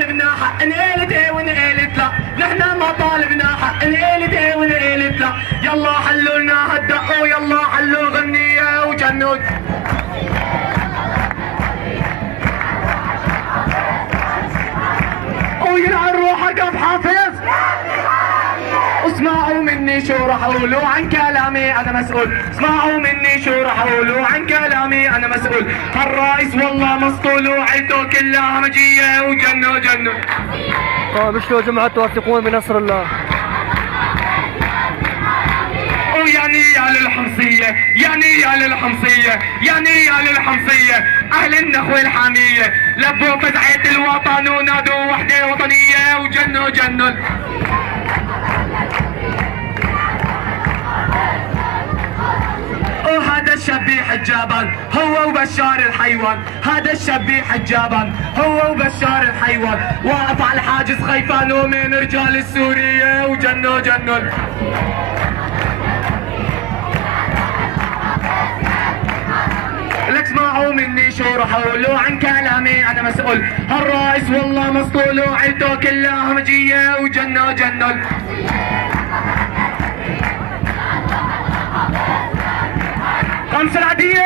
طالبنا حق نقلت ايه ونقلت لا، نحن ما طالبنا حق نقلت ايه ونقلت لا. يلا حلوا لنا هالدق ويلا حلوا الغنية وجنود. ويلعن روحك ابو حافظ. اسمعوا مني شو رح اقولوا عن كلامي انا مسؤول، اسمعوا مني شو رح اقولوا عن كلامي انا مسؤول. هالرئيس والله مسطول وعيلته كلها همجية وجنوا جنوا. مش لو جماعة توثقون بنصر الله. ويعني يا للحمصية، يعني يا للحمصية، يعني يا للحمصية، أهل النخوة الحامية لبوا فزعة الوطن ونادوا وحدة وطنية وجنوا جنوا. وهذا الشبيح الجبان هو وبشار الحيوان، هذا الشبيح الجبان هو وبشار الحيوان، واقف على الحاجز خيفان ومن رجال السورية وجنوا جنوا. لك اسمعوا مني شو رح اقولوا عن كلامي انا مسؤول. هالرئيس والله مسطول وعيلته كلها همجية وجنوا جنوا. خمس العادية